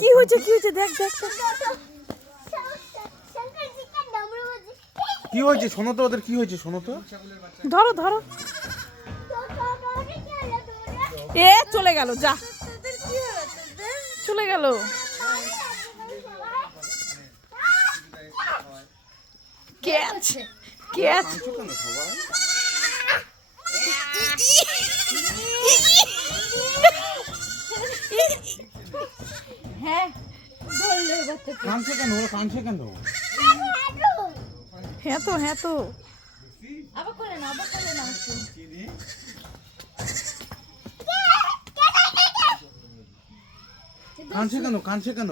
কি হয়েছে দেখ দেখ কি হয়েছে শোনো তো, ওদের কি হয়েছে শোনো তো। ধরো ধরো। এ চলে গেল, যা চলে গেল। Catch catch. হ্যাঁ বললে বাচ্চা কাঁদছে কেন, ওরা কাঁদছে কেন? হ্যাঁ তো আবার করে না কাঁদছে কেন?